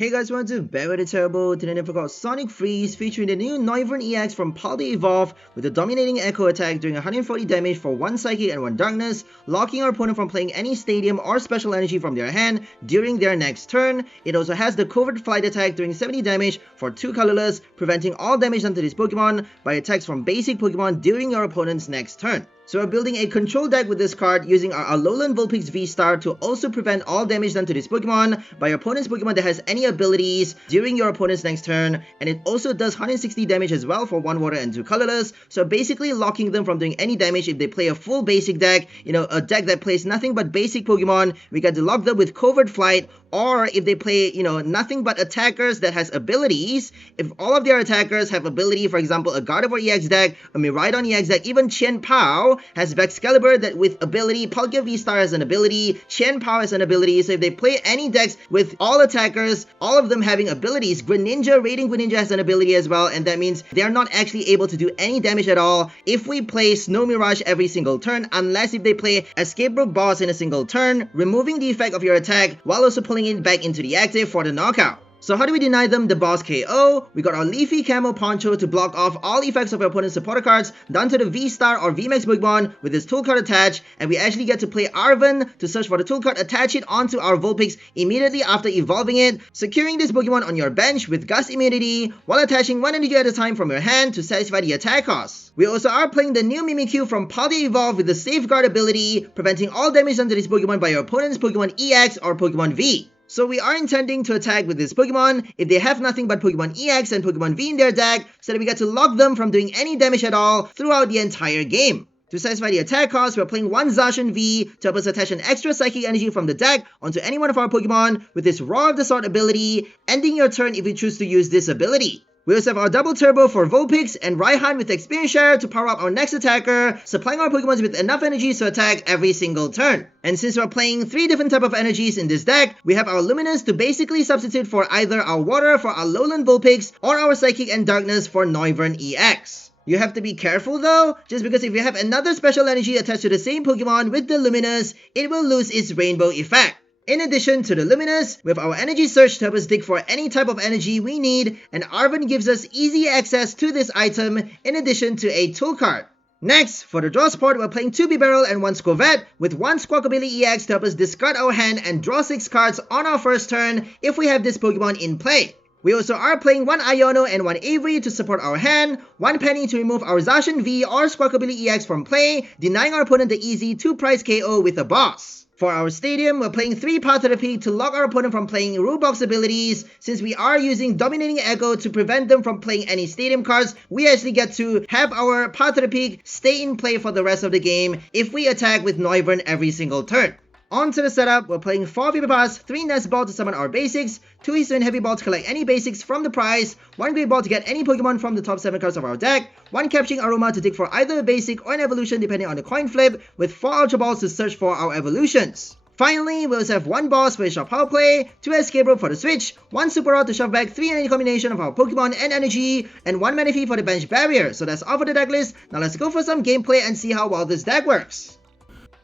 Hey guys, welcome to Battle the Terrible. Today I forgot Sonic Freeze featuring the new Noivern EX from Paldea Evolve with a dominating Echo attack doing 140 damage for 1 Psychic and 1 Darkness, locking our opponent from playing any Stadium or Special Energy from their hand during their next turn. It also has the Covert Flight attack doing 70 damage for 2 colorless, preventing all damage done to this Pokemon by attacks from basic Pokemon during your opponent's next turn. So we're building a control deck with this card using our Alolan Vulpix V STAR to also prevent all damage done to this Pokemon by your opponent's Pokemon that has any abilities during your opponent's next turn, and it also does 160 damage as well for 1 water and 2 colorless, so basically locking them from doing any damage if they play a full basic deck, a deck that plays nothing but basic Pokemon. We got to lock them with Covert Flight, or if they play, nothing but attackers that has abilities, if all of their attackers have ability, for example, a Gardevoir EX deck, a Miraidon EX deck, even Chen Pao has Vexcalibur that with ability, Paldea V STAR has an ability, Chen Pao has an ability, so if they play any decks with all attackers, all of them having abilities, Greninja, Radiant Greninja has an ability as well, and that means they're not actually able to do any damage at all if we play Snow Mirage every single turn, unless if they play Escape Rope Boss in a single turn, removing the effect of your attack while also pulling it back into the active for the knockout. So how do we deny them the boss KO? We got our Leafy, Camo, Poncho to block off all effects of our opponent's supporter cards done to the V-Star or VMAX Pokemon with this tool card attached, and we actually get to play Arven to search for the tool card, attach it onto our Vulpix immediately after evolving it, securing this Pokemon on your bench with Gust Immunity while attaching 1 energy at a time from your hand to satisfy the attack cost. We also are playing the new Mimikyu from Paldea Evolve with the Safeguard ability, preventing all damage done to this Pokemon by your opponent's Pokemon EX or Pokemon V. So we are intending to attack with this Pokemon if they have nothing but Pokemon EX and Pokemon V in their deck, so that we get to lock them from doing any damage at all throughout the entire game. To satisfy the attack cost, we're playing 1 Zacian V to help us attach an extra Psychic Energy from the deck onto any one of our Pokemon with this Roar of the Sword ability, ending your turn if you choose to use this ability. We also have our double turbo for Vulpix and Raihan with Experience Share to power up our next attacker, supplying our Pokemon with enough energies to attack every single turn. And since we're playing 3 different type of energies in this deck, we have our Luminous to basically substitute for either our Water for Alolan Vulpix or our Psychic and Darkness for Noivern EX. You have to be careful though, just because if you have another special energy attached to the same Pokemon with the Luminous, it will lose its Rainbow effect. In addition to the Luminous, we have our Energy Search to help us dig for any type of energy we need, and Arven gives us easy access to this item in addition to a tool card. Next, for the draw support, we're playing 2 Bibarel and 1 Skwovet with 1 Squawkabilly EX to help us discard our hand and draw 6 cards on our first turn if we have this Pokemon in play. We also are playing 1 Iono and 1 Avery to support our hand, 1 Penny to remove our Zacian V or Squawkabilly EX from play, denying our opponent the easy 2-price KO with a boss. For our Stadium, we're playing 3 Path to the Peak to lock our opponent from playing Rule Box abilities. Since we are using Dominating Echo to prevent them from playing any Stadium cards, we actually get to have our Path to the Peak stay in play for the rest of the game if we attack with Noivern every single turn. On to the setup, we're playing 4 VIP Pass, 3 Nest Ball to summon our basics, 2 Hisuian Heavy Ball to collect any basics from the prize, 1 Great Ball to get any Pokemon from the top 7 cards of our deck, 1 Capturing Aroma to dig for either a basic or an evolution depending on the coin flip, with 4 Ultra Balls to search for our evolutions. Finally, we also have 1 Boss for a short power play, 2 Escape Rope for the switch, 1 Super Rod to shove back 3 energy combination of our Pokemon and energy, and 1 Manaphy for the bench barrier. So that's all for the deck list. Now let's go for some gameplay and see how well this deck works.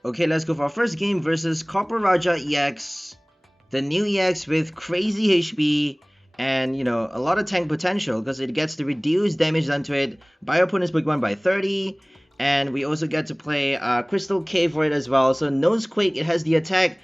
Okay, let's go for our first game versus Copperajah EX, the new EX with crazy HP and, a lot of tank potential because it gets to reduce damage done to it by our opponent's Pokemon by 30. And we also get to play Crystal Cave for it as well. So Nosequake, it has the attack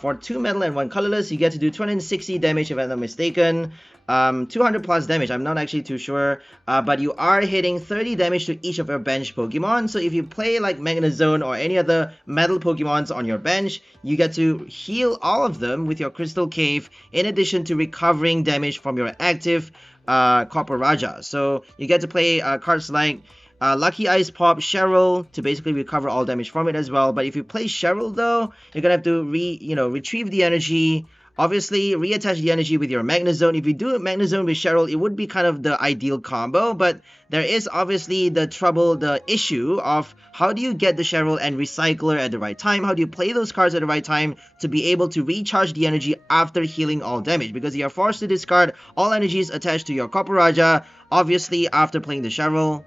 for 2 metal and 1 colorless. You get to do 260 damage if I'm not mistaken. 200 plus damage, I'm not actually too sure. But you are hitting 30 damage to each of your bench Pokemon. So if you play like Magnezone or any other metal Pokemons on your bench, you get to heal all of them with your Crystal Cave in addition to recovering damage from your active Copperajah. So you get to play cards like Lucky Ice Pop, Cheryl to basically recover all damage from it as well. But if you play Cheryl though, you're gonna have to retrieve the energy. Obviously, reattach the energy with your Magnezone. If you do Magnezone with Cheryl, it would be kind of the ideal combo. But there is obviously the issue of how do you get the Cheryl and recycle her at the right time? How do you play those cards at the right time to be able to recharge the energy after healing all damage? Because you are forced to discard all energies attached to your Copperajah, obviously after playing the Cheryl.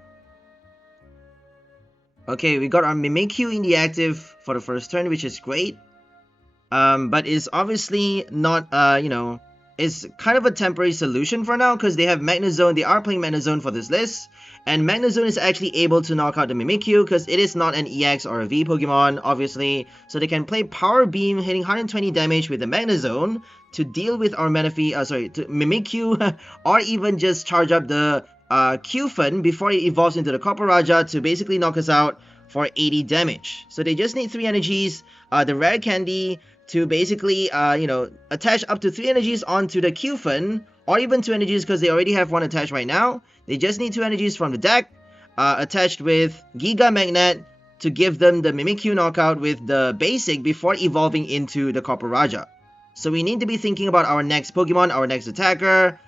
Okay, we got our Mimikyu in the active for the first turn, which is great. But is obviously not, is kind of a temporary solution for now because they have Magnezone. They are playing Magnezone for this list. And Magnezone is actually able to knock out the Mimikyu because it is not an EX or a V Pokemon, obviously. So they can play Power Beam, hitting 120 damage with the Magnezone to deal with our Mimikyu, or even just charge up the Qfun before it evolves into the Copper to basically knock us out for 80 damage. So they just need 3 energies, the Rare Candy, to basically, attach up to 3 energies onto the Qfun, or even 2 energies because they already have 1 attached right now. They just need 2 energies from the deck, attached with Giga Magnet to give them the Mimikyu knockout with the basic before evolving into the Copper. So we need to be thinking about our next Pokemon, our next attacker.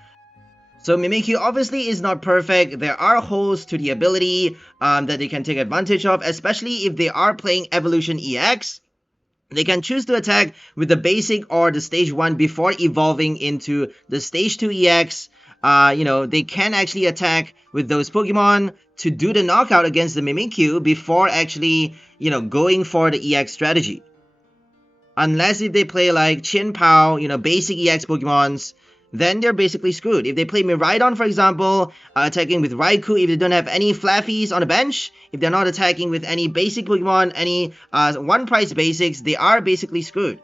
So Mimikyu obviously is not perfect. There are holes to the ability that they can take advantage of, especially if they are playing Evolution EX. They can choose to attack with the basic or the stage 1 before evolving into the stage 2 EX. They can actually attack with those Pokemon to do the knockout against the Mimikyu before actually, going for the EX strategy. Unless if they play like Chien-Pao, basic EX Pokemons, then they're basically screwed. If they play Miraidon, for example, attacking with Raikou, if they don't have any Flaffies on the bench, if they're not attacking with any basic Pokemon, any one-price basics, they are basically screwed.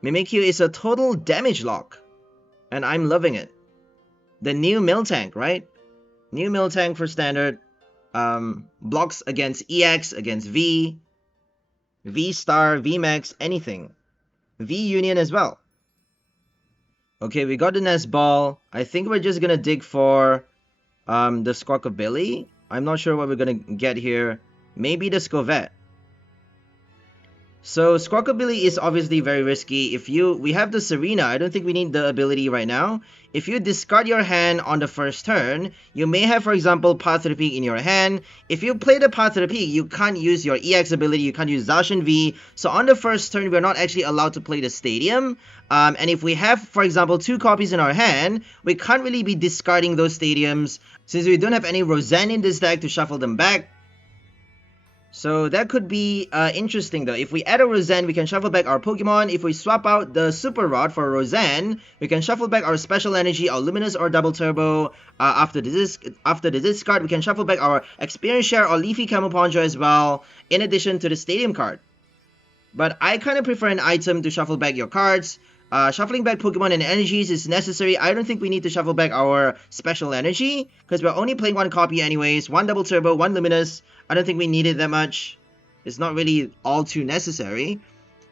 Mimikyu is a total damage lock, and I'm loving it. The new Miltank, right? New Miltank for standard. Blocks against EX, against V, V-Star, V-Max, anything. V-Union as well. Okay, we got the Nest Ball. I think we're just gonna dig for the Squawkabilly. I'm not sure what we're gonna get here. Maybe the Skwovet. So Squawkabilly is obviously very risky. We have the Serena, I don't think we need the ability right now. If you discard your hand on the first turn, you may have, for example, Path to the Peak in your hand. If you play the Path to the Peak, you can't use your EX ability, you can't use Zacian V. So on the first turn, we're not actually allowed to play the Stadium. And if we have, for example, 2 copies in our hand, we can't really be discarding those Stadiums since we don't have any Roseanne in this deck to shuffle them back. So that could be interesting though. If we add a Roseanne, we can shuffle back our Pokemon. If we swap out the Super Rod for a Roseanne, we can shuffle back our Special Energy, our Luminous or Double Turbo. After the discard, we can shuffle back our Experience Share or Leafy Camo Poncho as well, in addition to the Stadium card. But I kind of prefer an item to shuffle back your cards. Shuffling back Pokemon and energies is necessary. I don't think we need to shuffle back our Special Energy because we're only playing 1 copy anyways. 1 Double Turbo, 1 Luminous. I don't think we need it that much. It's not really all too necessary.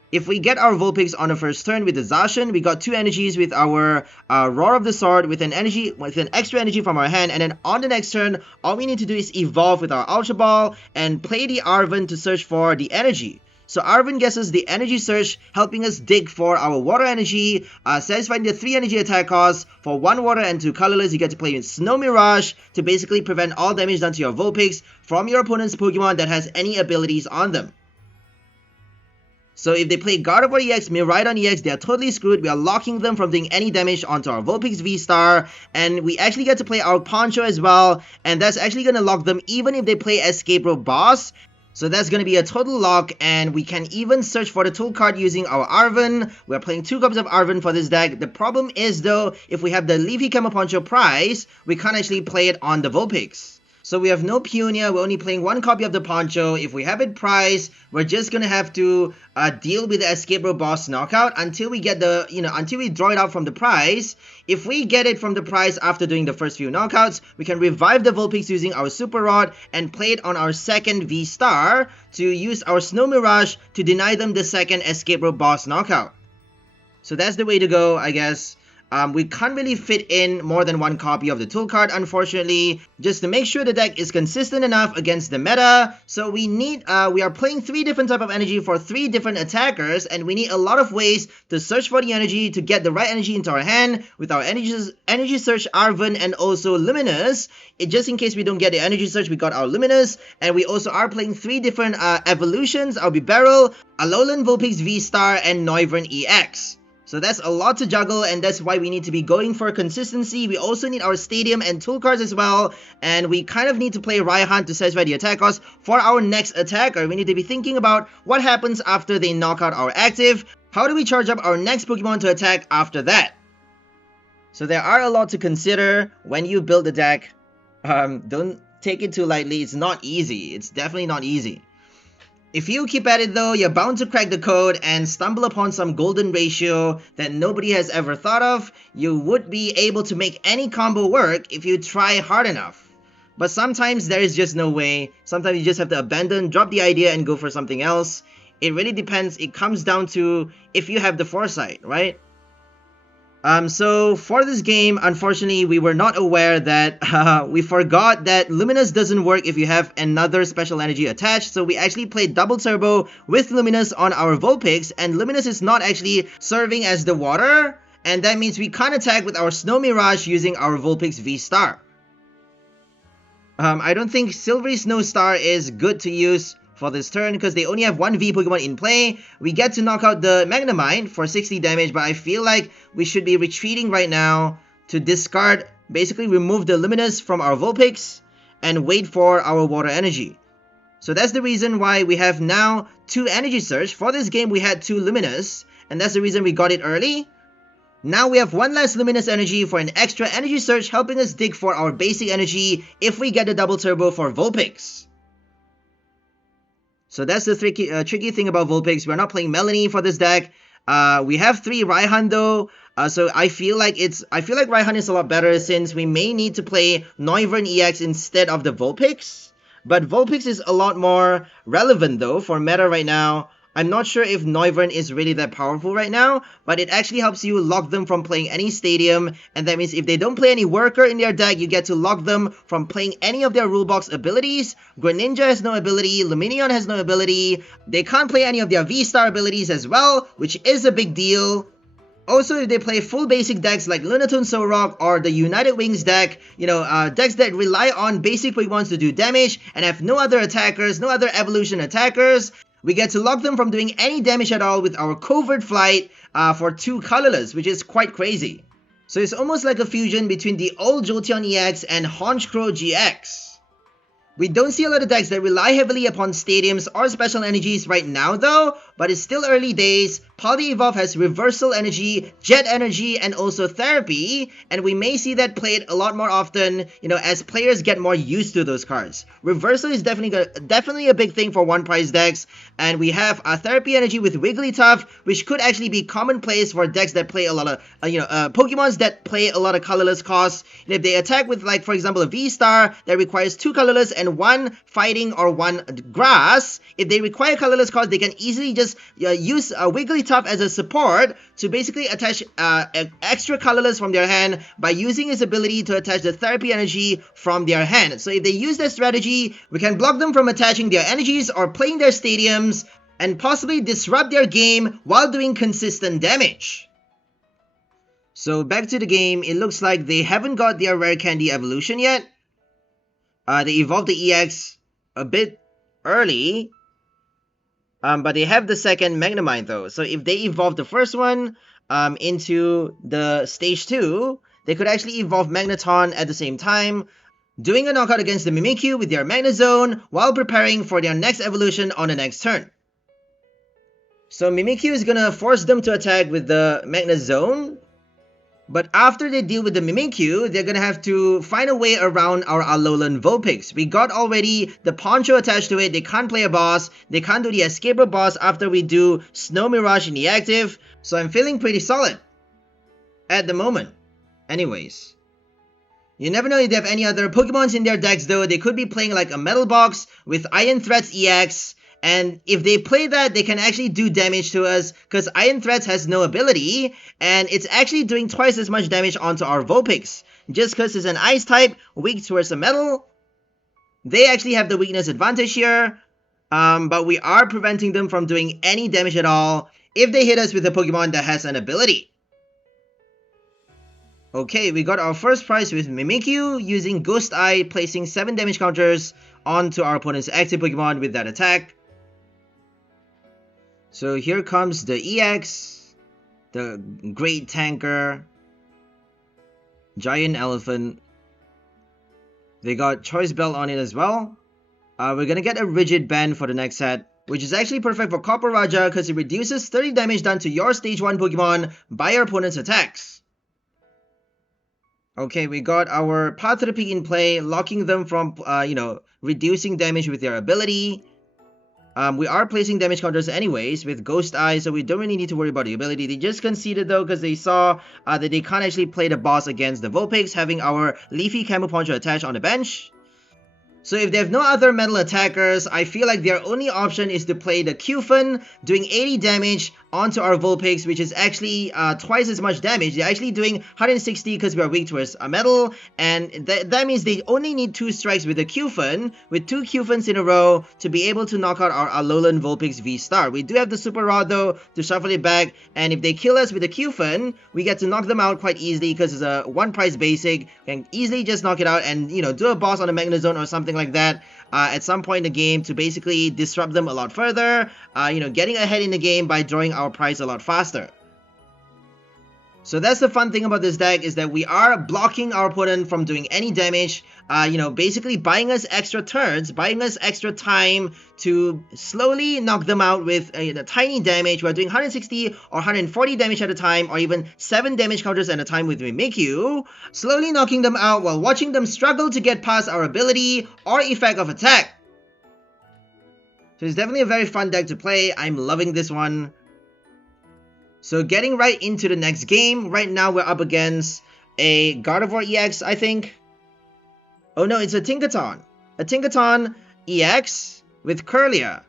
If we get our Vulpix on the first turn with the Zacian, we got 2 energies with our Roar of the Sword with an extra energy from our hand, and then on the next turn, all we need to do is evolve with our Ultra Ball and play the Arven to search for the energy. So Arven gets us the Energy Search, helping us dig for our Water Energy, satisfying the 3 energy attack costs. For 1 Water and 2 colorless, you get to play with Snow Mirage to basically prevent all damage done to your Vulpix from your opponent's Pokemon that has any abilities on them. So if they play Gardevoir EX, Miraidon EX, they are totally screwed. We are locking them from doing any damage onto our Vulpix V-Star. And we actually get to play our Poncho as well. And that's actually going to lock them even if they play Escape Rope Boss. So that's going to be a total lock, and we can even search for the tool card using our Arven. We're playing 2 copies of Arven for this deck. The problem is though, if we have the Leafy Camo Poncho prize, we can't actually play it on the Vulpix. So we have no Peonia, we're only playing 1 copy of the Poncho. If we have it priced, we're just gonna have to deal with the Escape Rope Boss knockout until we get the, until we draw it out from the prize. If we get it from the prize after doing the first few knockouts, we can revive the Vulpix using our Super Rod and play it on our second V-Star to use our Snow Mirage to deny them the second Escape Rope Boss knockout. So that's the way to go, I guess. We can't really fit in more than 1 copy of the tool card, unfortunately, just to make sure the deck is consistent enough against the meta. So we are playing 3 different type of energy for 3 different attackers, and we need a lot of ways to search for the energy to get the right energy into our hand with our Energy Search Arven and also Luminous. Just in case we don't get the Energy Search, we got our Luminous, and we also are playing 3 different evolutions, our Bibarel, Alolan Vulpix V-Star, and Noivern EX. So that's a lot to juggle, and that's why we need to be going for consistency. We also need our Stadium and tool cards as well, and we kind of need to play Raihan to satisfy the attack cost for our next attacker. We need to be thinking about what happens after they knock out our active. how do we charge up our next Pokemon to attack after that? So there are a lot to consider when you build the deck. Don't take it too lightly. It's not easy. It's definitely not easy. If you keep at it though, you're bound to crack the code and stumble upon some golden ratio that nobody has ever thought of. You would be able to make any combo work if you try hard enough. But sometimes there is just no way. Sometimes you just have to abandon, drop the idea and go for something else. It really depends. It comes down to if you have the foresight, right? So for this game, unfortunately, we were not aware that we forgot that Luminous doesn't work if you have another special energy attached. So we actually played double turbo with Luminous on our Vulpix, and Luminous is not actually serving as the water, and that means we can't attack with our Snow Mirage using our Vulpix V-STAR. I don't think Silvery Snow Star is good to use for this turn because they only have one V Pokemon in play. We get to knock out the Magnemite for 60 damage, but I feel like we should be retreating right now to discard, basically remove the Luminous from our Vulpix and wait for our Water Energy. So that's the reason why we have now 2 Energy Search. For this game we had 2 Luminous, and that's the reason we got it early. Now we have 1 less Luminous Energy for an extra Energy Search, helping us dig for our basic energy if we get the double turbo for Vulpix. So that's the tricky thing about Vulpix. We're not playing Melanie for this deck. We have 3 Raihan though. So I feel like Raihan is a lot better since we may need to play Noivern EX instead of the Vulpix. But Vulpix is a lot more relevant though for meta right now. I'm not sure if Noivern is really that powerful right now, but it actually helps you lock them from playing any stadium, and that means if they don't play any worker in their deck, you get to lock them from playing any of their rulebox abilities. Greninja has no ability, Lumineon has no ability, they can't play any of their V-Star abilities as well, which is a big deal. Also, if they play full basic decks like Lunatone Solrock or the United Wings deck, decks that rely on basic Pokemon to do damage and have no other attackers, no other evolution attackers, we get to lock them from doing any damage at all with our Covert Flight for 2 colorless, which is quite crazy. So it's almost like a fusion between the old Jolteon EX and Honchkrow GX. We don't see a lot of decks that rely heavily upon stadiums or special energies right now though, but it's still early days. Paldea Evolve has Reversal Energy, Jet Energy, and also Therapy, and we may see that played a lot more often, as players get more used to those cards. Reversal is definitely a big thing for one price decks, and we have a Therapy Energy with Wigglytuff, which could actually be commonplace for decks that play a lot of, Pokemons that play a lot of colorless costs. And if they attack with, like, for example, a V-Star that requires 2 colorless and 1 fighting or 1 grass, if they require colorless costs, they can easily just use a Wigglytuff as a support to basically attach extra colorless from their hand by using his ability to attach the Therapy Energy from their hand. So if they use that strategy, we can block them from attaching their energies or playing their stadiums and possibly disrupt their game while doing consistent damage. So back to the game, it looks like they haven't got their Rare Candy evolution yet. They evolved the EX a bit early, but they have the second Magnemite though. So if they evolve the first one into the stage 2, they could actually evolve Magneton at the same time, doing a knockout against the Mimikyu with their Magnezone while preparing for their next evolution on the next turn. So Mimikyu is gonna force them to attack with the Magnezone. But after they deal with the Mimikyu, they're gonna have to find a way around our Alolan Vulpix. We got already the Poncho attached to it. They can't play a boss. They can't do the Escape Rope boss after we do Snow Mirage in the active. So I'm feeling pretty solid at the moment. Anyways, you never know if they have any other Pokemons in their decks though. They could be playing like a Metal Box with Iron Threats EX. And if they play that, they can actually do damage to us because Iron Threats has no ability, and it's actually doing twice as much damage onto our Vulpix. Just because it's an Ice type, weak towards the Metal, they actually have the weakness advantage here, but we are preventing them from doing any damage at all if they hit us with a Pokemon that has an ability. Okay, we got our first prize with Mimikyu using Ghost Eye, placing 7 damage counters onto our opponent's active Pokemon with that attack. So here comes the EX, the Great Tanker, Giant Elephant. They got Choice Belt on it as well. We're gonna get a Rigid Band for the next set. which is actually perfect for Copper Raja because it reduces 30 damage done to your stage 1 Pokemon by your opponent's attacks. Okay, we got our Path to the Peak in play, locking them from, reducing damage with their ability. We are placing damage counters anyways with Ghost Eye, so we don't really need to worry about the ability. They just conceded though because they saw that they can't actually play the boss against the Vulpix, having our Leafy Camo Poncho attached on the bench. So if they have no other metal attackers, I feel like their only option is to play the Qfen, doing 80 damage onto our Vulpix, which is actually twice as much damage. They're actually doing 160 because we are weak towards a metal, and that means they only need 2 strikes with the Qfen, with 2 Qfens in a row to be able to knock out our Alolan Vulpix V STAR. We do have the Super Rod though to shuffle it back, and if they kill us with the Qfen, we get to knock them out quite easily because it's a 1 price basic, can easily just knock it out and, do a boss on a Magnezone or something like that at some point in the game to basically disrupt them a lot further, getting ahead in the game by drawing our prize a lot faster. So that's the fun thing about this deck, is that we are blocking our opponent from doing any damage, basically buying us extra turns, buying us extra time to slowly knock them out with tiny damage. We're doing 160 or 140 damage at a time, or even 7 damage counters at a time with Mimikyu, slowly knocking them out while watching them struggle to get past our ability or effect of attack. So it's definitely a very fun deck to play. I'm loving this one. So getting right into the next game, right now we're up against a Gardevoir EX, I think. Oh no, it's a Tinkaton. A Tinkaton EX with Kirlia.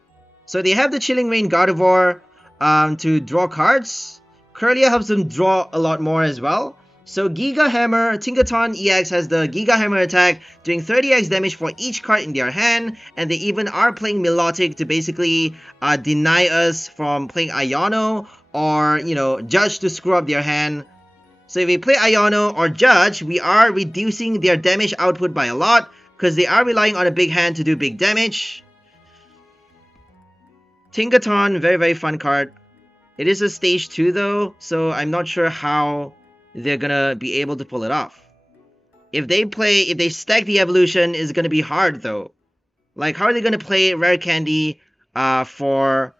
So they have the Chilling Reign Gardevoir to draw cards. Kirlia helps them draw a lot more as well. So Giga Hammer, Tinkaton EX has the Giga Hammer attack, doing 30x damage for each card in their hand, and they even are playing Milotic to basically deny us from playing Iono, or, Judge to screw up their hand. So if we play Iono or Judge, we are reducing their damage output by a lot, because they are relying on a big hand to do big damage. Tinkaton, very, very fun card. It is a stage 2 though, so I'm not sure how they're gonna be able to pull it off. If they stack the evolution, it's gonna be hard though. Like, how are they gonna play Rare Candy for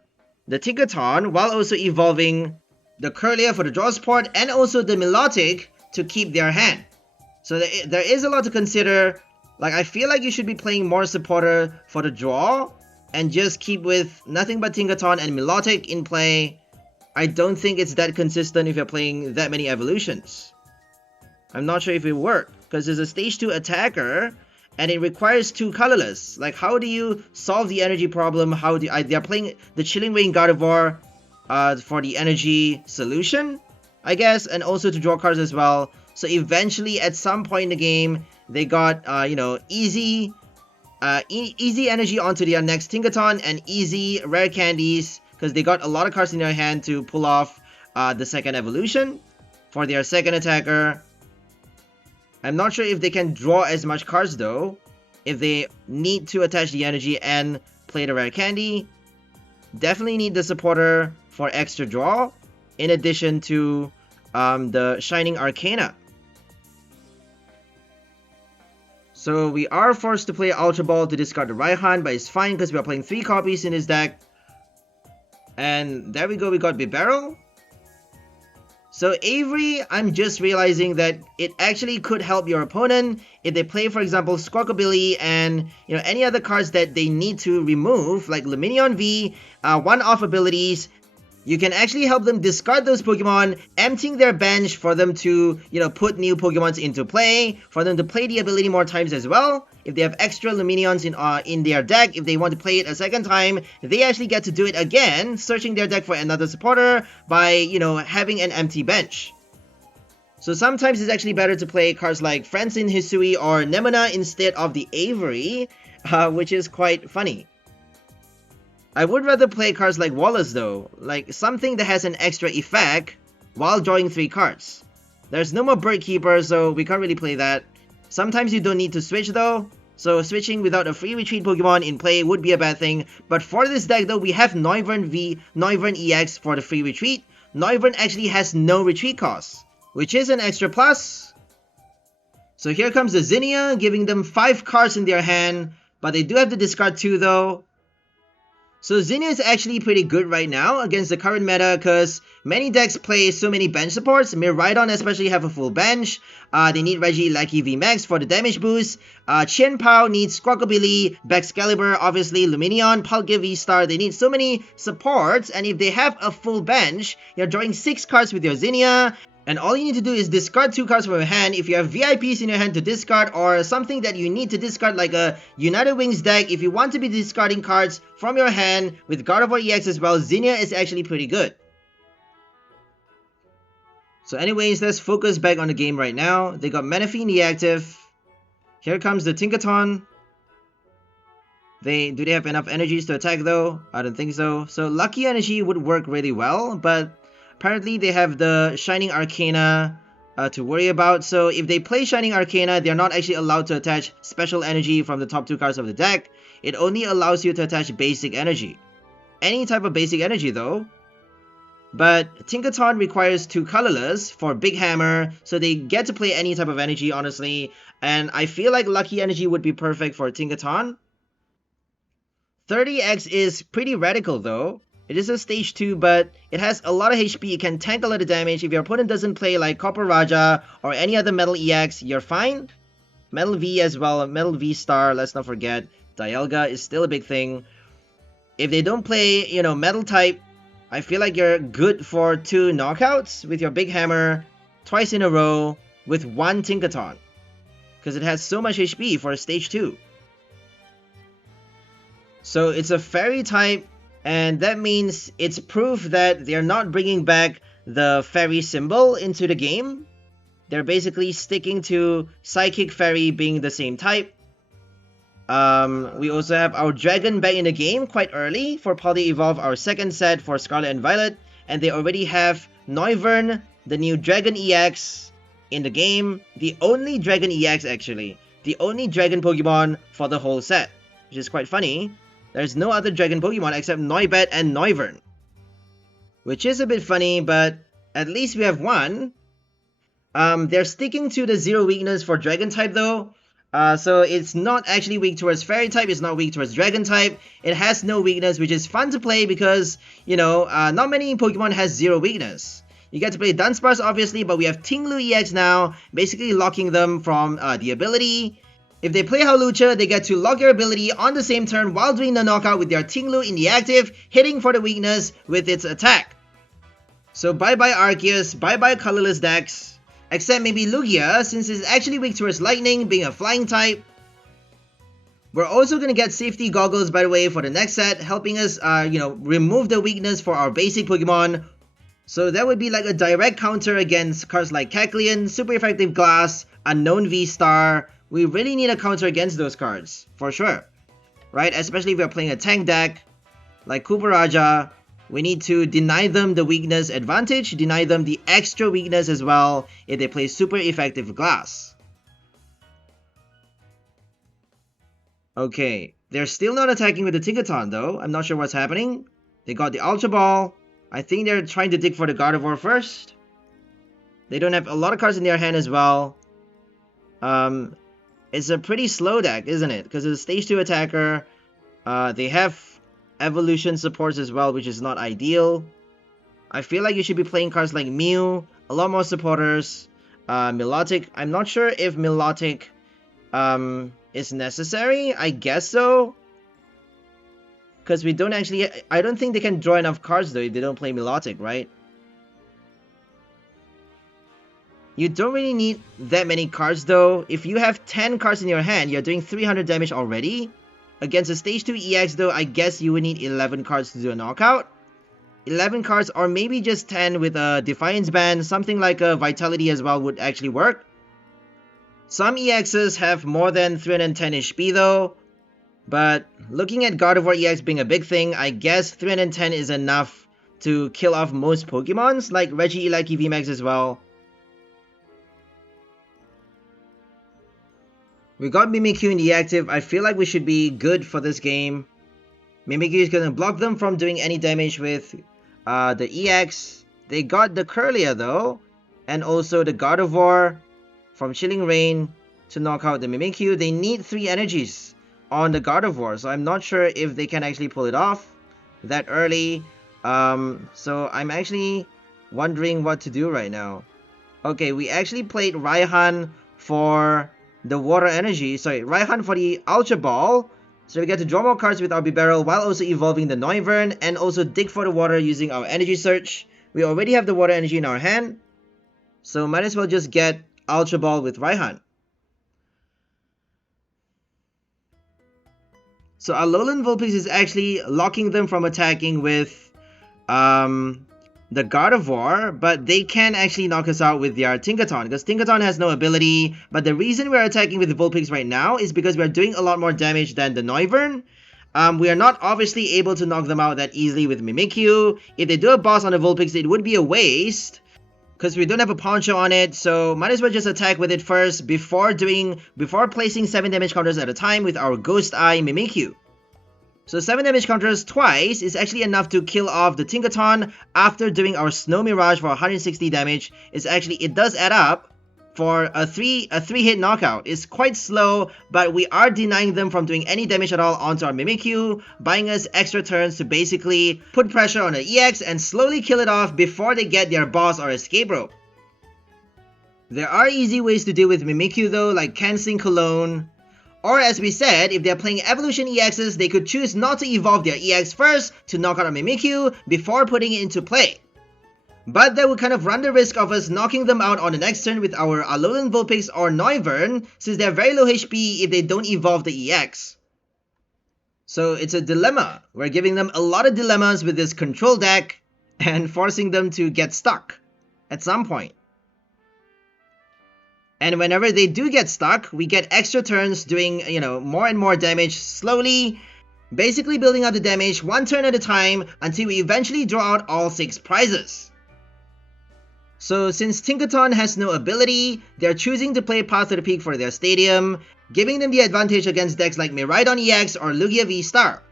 the Tinkaton while also evolving the Kirlia for the draw support and also the Milotic to keep their hand? So there is a lot to consider. Like, I feel like you should be playing more supporter for the draw and just keep with nothing but Tinkaton and Milotic in play. I don't think it's that consistent if you're playing that many evolutions. I'm not sure if it worked, because there's a stage 2 attacker and it requires 2 colorless. Like, how do you solve the energy problem? They're playing the Chilling Reign Gardevoir for the energy solution, I guess, and also to draw cards as well. So eventually, at some point in the game, they got easy energy onto their next Tinkaton and easy rare candies, because they got a lot of cards in their hand to pull off the second evolution for their second attacker. I'm not sure if they can draw as much cards though, if they need to attach the energy and play the rare candy. Definitely need the supporter for extra draw, in addition to the Shining Arcana. So we are forced to play Ultra Ball to discard the Raihan, but it's fine because we are playing 3 copies in this deck. And there we go, we got Bibarel. So Avery, I'm just realizing that it actually could help your opponent if they play, for example, Squawkabilly and any other cards that they need to remove, like Lumineon V, one-off abilities. You can actually help them discard those Pokemon, emptying their bench for them to, put new Pokemons into play, for them to play the ability more times as well. If they have extra Lumineons in their deck, if they want to play it a second time, they actually get to do it again, searching their deck for another supporter by, having an empty bench. So sometimes it's actually better to play cards like Francine Hisui or Nemona instead of the Avery, which is quite funny. I would rather play cards like Wallace though, like something that has an extra effect while drawing 3 cards. There's no more Bird Keeper, so we can't really play that. Sometimes you don't need to switch though, so switching without a free retreat Pokemon in play would be a bad thing. But for this deck though, we have Noivern EX for the free retreat. Noivern actually has no retreat cost, which is an extra plus. So here comes the Zinnia, giving them 5 cards in their hand, but they do have to discard 2 though. So Zinnia is actually pretty good right now against the current meta because many decks play so many bench supports. Miraidon especially have a full bench. They need Reggie Lucky VMAX for the damage boost. Chen Pao needs Squawkabilly, Baxcalibur, obviously Luminion, Paldea V-STAR. They need so many supports, and if they have a full bench, you're drawing 6 cards with your Zinnia. And all you need to do is discard 2 cards from your hand. If you have VIPs in your hand to discard, or something that you need to discard like a United Wings deck, if you want to be discarding cards from your hand with Gardevoir EX as well, Zinnia is actually pretty good. So anyways, let's focus back on the game right now. They got Manaphy in the active. Here comes the Tinkaton. Do they have enough energies to attack though? I don't think so. So Lucky Energy would work really well, but apparently they have the Shining Arcana to worry about. So if they play Shining Arcana, they're not actually allowed to attach special energy from the top 2 cards of the deck. It only allows you to attach basic energy. Any type of basic energy though. But Tinkaton requires 2 colorless for Big Hammer, so they get to play any type of energy, honestly. And I feel like Lucky Energy would be perfect for Tinkaton. 30x is pretty radical though. It is a stage 2, but it has a lot of HP. It can tank a lot of damage. If your opponent doesn't play like Copper Raja or any other Metal EX, you're fine. Metal V as well, Metal V-STAR, let's not forget. Dialga is still a big thing. If they don't play, you know, Metal type, I feel like you're good for 2 knockouts with your Big Hammer twice in a row with 1 Tinkaton. Because it has so much HP for a stage 2. So it's a Fairy type, and that means it's proof that they're not bringing back the Fairy symbol into the game. They're basically sticking to Psychic Fairy being the same type. We also have our Dragon back in the game quite early for Paldea Evolve, our second set for Scarlet and Violet. And they already have Noivern, the new Dragon EX, in the game. The only Dragon EX actually. The only Dragon Pokemon for the whole set. Which is quite funny. There's no other Dragon Pokemon except Noibat and Noivern. Which is a bit funny, but at least we have one. They're sticking to the 0 weakness for Dragon type though. So it's not actually weak towards Fairy type, it's not weak towards Dragon type. It has no weakness, which is fun to play because, you know, not many Pokemon has 0 weakness. You get to play Dunsparce obviously, but we have Tinglu EX now, basically locking them from the ability. If they play Hawlucha, they get to lock your ability on the same turn while doing the knockout with their Tinglu in the active, hitting for the weakness with its attack. So bye-bye Arceus, bye-bye colorless decks. Except maybe Lugia, since it's actually weak towards lightning, being a flying type. We're also going to get safety goggles, by the way, for the next set, helping us, you know, remove the weakness for our basic Pokemon. So that would be like a direct counter against cards like Kecleon, Super Effective Glass, Unknown V-STAR. We really need a counter against those cards, for sure. Right? Especially if we're playing a tank deck, like Kubaraja. We need to deny them the weakness advantage, deny them the extra weakness as well if they play Super Effective Glass. Okay, they're still not attacking with the Tinkaton though. I'm not sure what's happening. They got the Ultra Ball. I think they're trying to dig for the Gardevoir first. They don't have a lot of cards in their hand as well. It's a pretty slow deck, isn't it? Because it's a stage 2 attacker. They have evolution supports as well, which is not ideal. I feel like you should be playing cards like Mew, a lot more supporters. Milotic, I'm not sure if Milotic is necessary. I guess so. Because we don't actually, I don't think they can draw enough cards though if they don't play Milotic, right? You don't really need that many cards though. If you have 10 cards in your hand, you're doing 300 damage already. Against a stage 2 EX though, I guess you would need 11 cards to do a knockout. 11 cards or maybe just 10 with a Defiance Band, something like a Vitality as well would actually work. Some EXs have more than 310 HP though. But looking at Gardevoir EX being a big thing, I guess 310 is enough to kill off most Pokemons, like Reggie Lucky VMAX as well. We got Mimikyu in the active. I feel like we should be good for this game. Mimikyu is going to block them from doing any damage with the EX. They got the Kirlia though. And also the Gardevoir from Chilling Rain to knock out the Mimikyu. They need 3 energies on the Gardevoir. So I'm not sure if they can actually pull it off. that early. So I'm actually wondering what to do right now. Okay, we actually played Raihan for the Water Energy. Sorry, Raihan for the Ultra Ball. So we get to draw more cards with our Bibarel while also evolving the Noivern and also dig for the water using our Energy Search. We already have the Water Energy in our hand, so might as well just get Ultra Ball with Raihan. So Alolan Vulpix is actually locking them from attacking with the Gardevoir, but they can actually knock us out with their Tinkaton because Tinkaton has no ability. But the reason we're attacking with the Vulpix right now is because we're doing a lot more damage than the Noivern. We are not obviously able to knock them out that easily with Mimikyu. If they do a boss on the Vulpix, it would be a waste because we don't have a Poncho on it, so might as well just attack with it first before placing 7 damage counters at a time with our Ghost Eye Mimikyu. So 7 damage counters twice is actually enough to kill off the Tinkaton after doing our Snow Mirage for 160 damage. It does add up for a 3 hit knockout. It's quite slow, but we are denying them from doing any damage at all onto our Mimikyu, buying us extra turns to basically put pressure on the EX and slowly kill it off before they get their boss or escape rope. There are easy ways to deal with Mimikyu though, like cancelling Cologne. Or as we said, if they're playing Evolution EXs, they could choose not to evolve their EX first to knock out a Mimikyu before putting it into play. But that would kind of run the risk of us knocking them out on the next turn with our Alolan Vulpix or Noivern, since they're very low HP if they don't evolve the EX. So it's a dilemma. We're giving them a lot of dilemmas with this control deck and forcing them to get stuck at some point. And whenever they do get stuck, we get extra turns doing, more and more damage slowly, basically building up the damage 1 turn at a time until we eventually draw out all 6 prizes. So since Tinkaton has no ability, they're choosing to play Path to the Peak for their stadium, giving them the advantage against decks like Miraidon EX or Lugia V-STAR.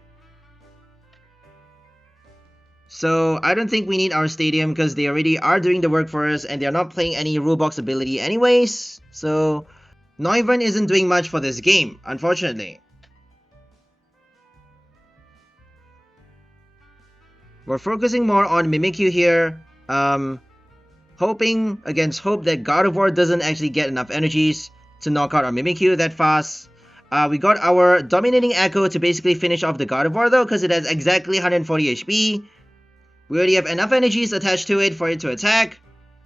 So I don't think we need our stadium because they already are doing the work for us and they're not playing any rulebox ability anyways. So Noivern isn't doing much for this game, unfortunately. We're focusing more on Mimikyu here, hoping against hope that Gardevoir doesn't actually get enough energies to knock out our Mimikyu that fast. We got our Dominating Echo to basically finish off the Gardevoir though because it has exactly 140 HP. We already have enough energies attached to it for it to attack,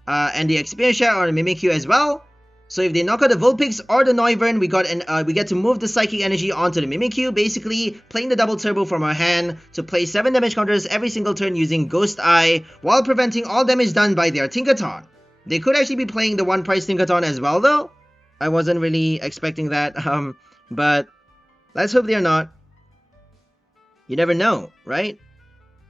and the experience share on the Mimikyu as well. So if they knock out the Vulpix or the Noivern, we get to move the Psychic Energy onto the Mimikyu, basically playing the double turbo from our hand to play 7 damage counters every single turn using Ghost Eye, while preventing all damage done by their Tinkaton. They could actually be playing the 1-price Tinkaton as well though. I wasn't really expecting that, but let's hope they're not. You never know, right?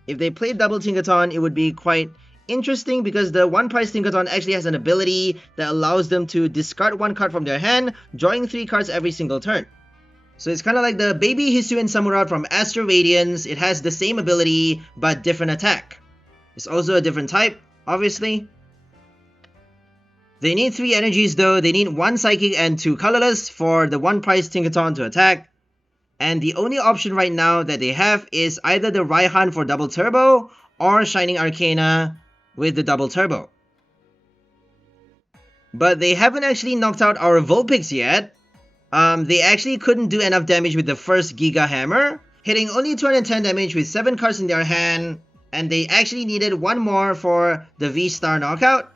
If they played double Tinkaton, it would be quite interesting because the 1-price Tinkaton actually has an ability that allows them to discard 1 card from their hand, drawing 3 cards every single turn. So it's kind of like the baby Hisuian Samurott from Astro Radiance. It has the same ability, but different attack. It's also a different type, obviously. They need 3 energies though. They need 1 Psychic and 2 Colorless for the 1-price Tinkaton to attack. And the only option right now that they have is either the Raihan for double turbo or Shining Arcana with the double turbo. But they haven't actually knocked out our Vulpix yet. They actually couldn't do enough damage with the first Giga Hammer, hitting only 210 damage with 7 cards in their hand, and they actually needed 1 more for the V-STAR knockout.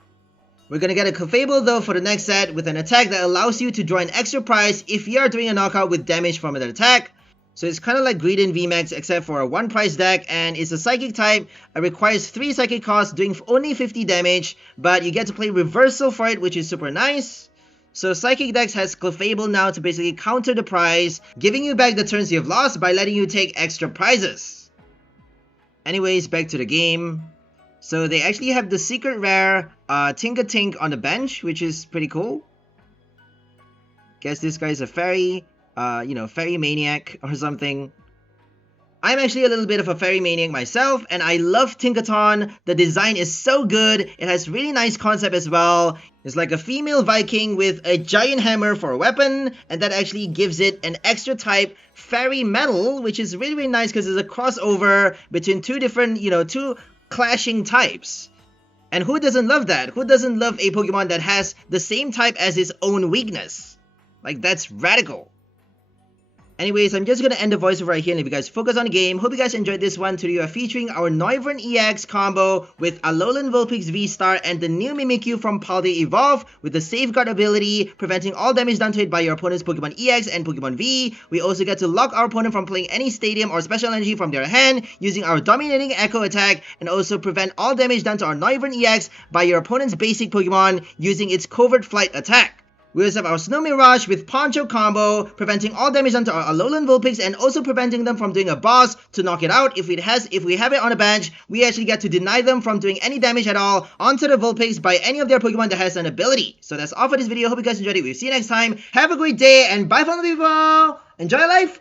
We're gonna get a Clefable though for the next set with an attack that allows you to draw an extra prize if you are doing a knockout with damage from an attack. So it's kind of like Greedent VMAX except for a 1-price deck, and it's a Psychic type. It requires 3 Psychic costs doing only 50 damage, but you get to play Reversal for it, which is super nice. So Psychic Dex has Clefable now to basically counter the prize, giving you back the turns you've lost by letting you take extra prizes. Anyways, back to the game. So they actually have the secret rare Tinka-Tink on the bench, which is pretty cool. Guess this guy's a fairy, fairy maniac or something. I'm actually a little bit of a fairy maniac myself, and I love Tinkaton. The design is so good. It has really nice concept as well. It's like a female Viking with a giant hammer for a weapon, and that actually gives it an extra type fairy metal, which is really, really nice because it's a crossover between two different, two clashing types. And who doesn't love that? Who doesn't love a Pokemon that has the same type as its own weakness? Like, that's radical. Anyways, I'm just gonna end the voiceover right here and if you guys focus on the game. Hope you guys enjoyed this one. Today we are featuring our Noivern EX combo with Alolan Vulpix V-STAR and the new Mimikyu from Paldea Evolve with the Safeguard ability, preventing all damage done to it by your opponent's Pokemon EX and Pokemon V. We also get to lock our opponent from playing any stadium or special energy from their hand using our Dominating Echo attack, and also prevent all damage done to our Noivern EX by your opponent's basic Pokemon using its Covert Flight attack. We also have our Snow Mirage with Poncho combo, preventing all damage done to our Alolan Vulpix and also preventing them from doing a boss to knock it out. If we have it on a bench, we actually get to deny them from doing any damage at all onto the Vulpix by any of their Pokemon that has an ability. So that's all for this video. Hope you guys enjoyed it. We'll see you next time. Have a great day and bye from the people. Enjoy life.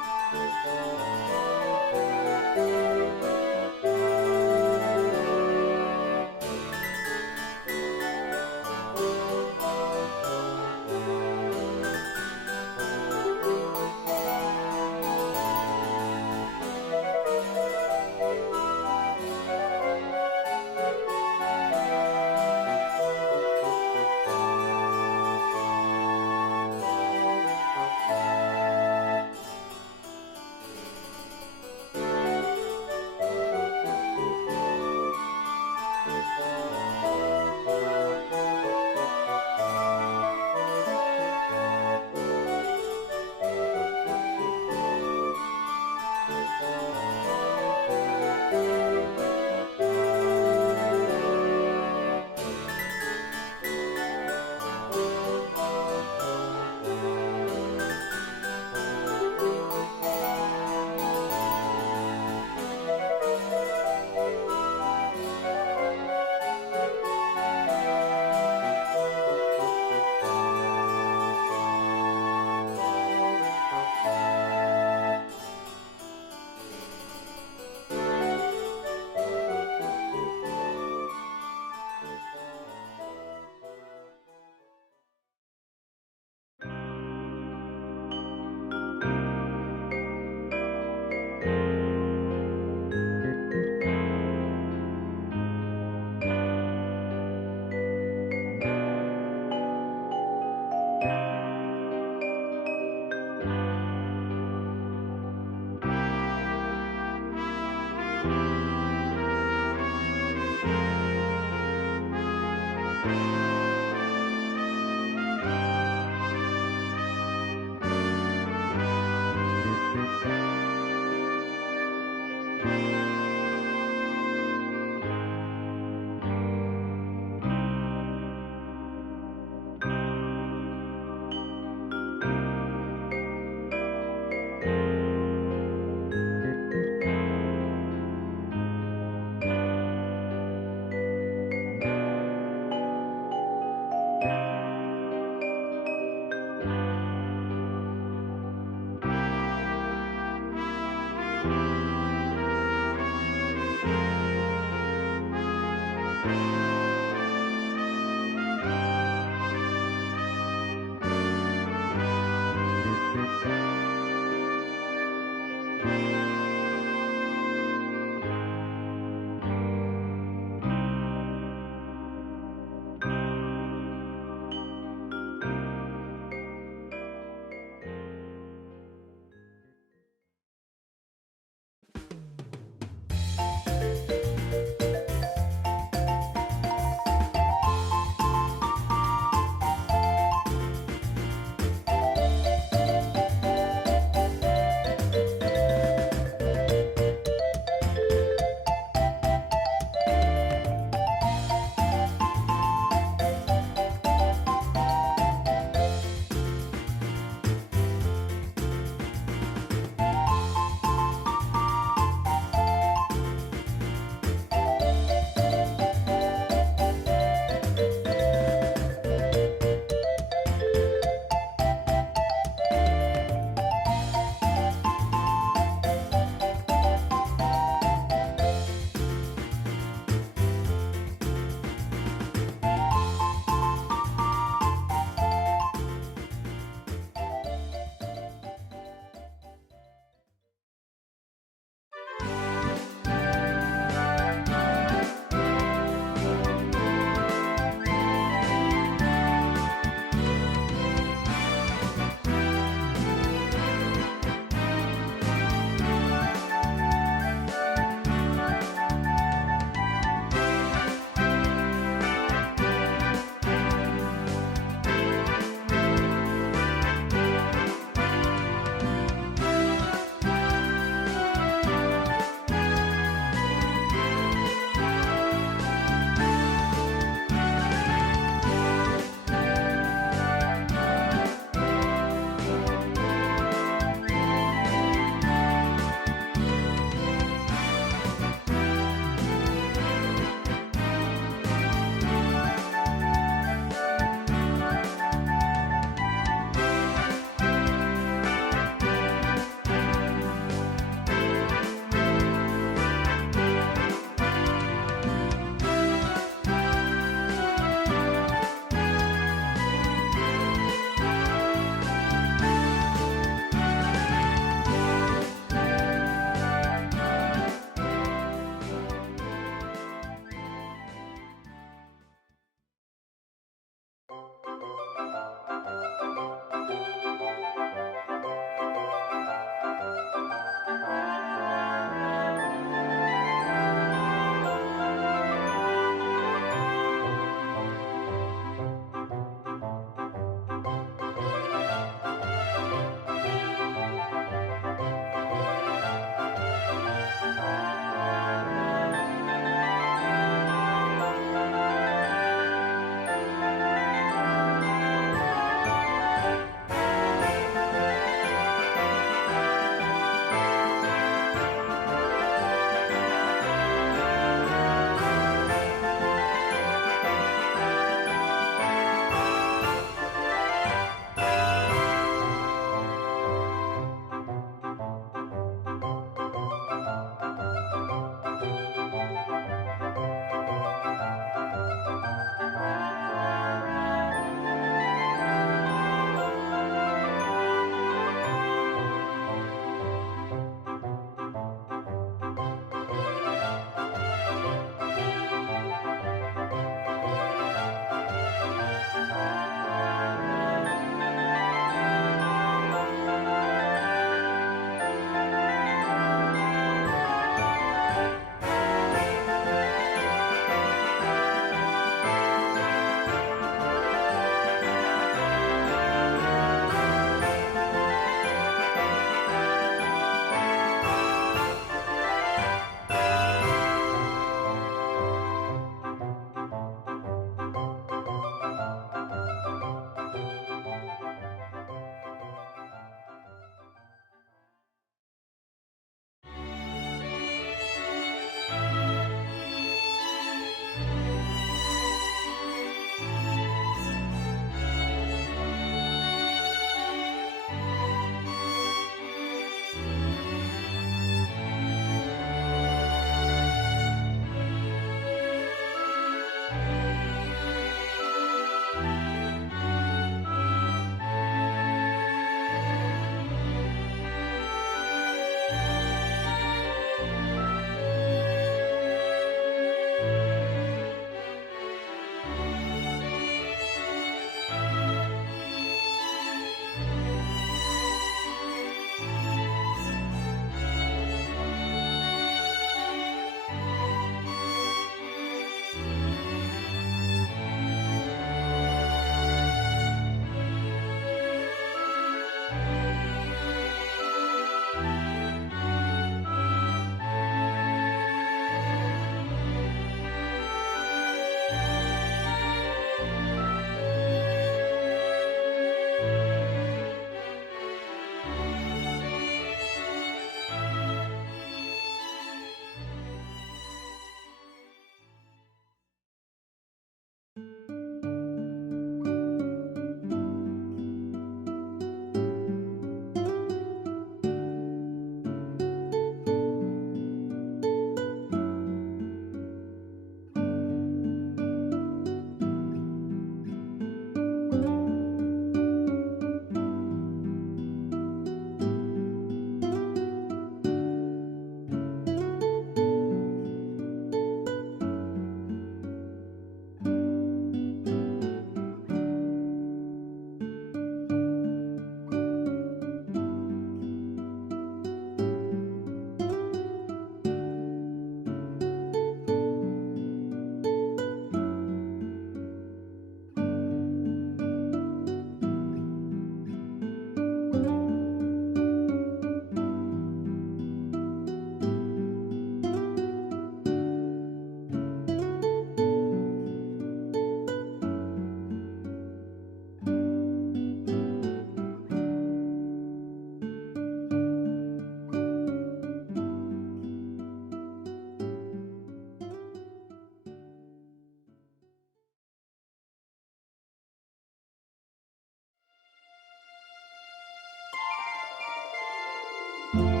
you